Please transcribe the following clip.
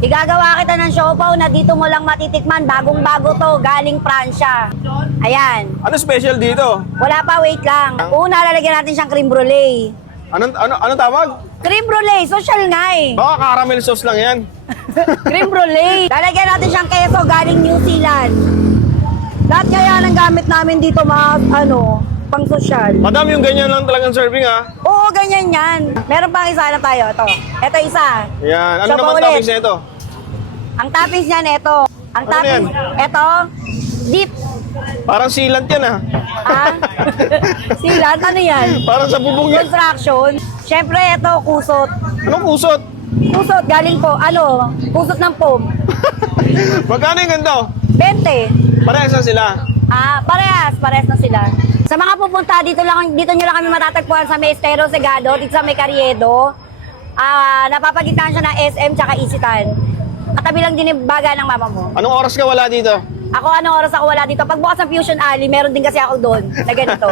Igagawa kita ng siopaw na dito mo lang matitikman. Bagong-bago to, galing Pransya. Ayan. Ano special dito? Wala pa, wait lang. Una, lalagyan natin siyang creme brulee. Ano tawag? Creme brulee, social nga eh. Baka caramel sauce lang yan. Creme brulee. Lalagyan natin siyang keso galing New Zealand. Lahat kaya ng gamit namin dito mga pang social. Madam, yung ganyan lang talagang serving ha. Oo, ganyan yan. Meron pang isa na tayo. Ito isa. Yan. Ano Siopaw naman ulit. toppings na ito? Ang toppings niyan, ito. Ang Ano toppings, ito, deep. Parang sealant yan ha. Ah? Silat, ano yan? Parang sa bubong yan. Construction. Siyempre, ito, kusot. Anong kusot? Kusot, galing po, kusot ng foam. Magkano yung ganito? 20. Parehas na sila. Parehas na sila. Sa mga pupunta, dito nyo lang kami matatagpuan sa may Estero Segado, dito sa may Carriedo. Napapagitan siya ng SM tsaka Isitan. Katabi lang din yung baga ng mama mo. Anong oras ka wala dito? Ako, anong oras ako wala dito? Pagbukas ng Fusion Alley, meron din kasi ako doon na ganito.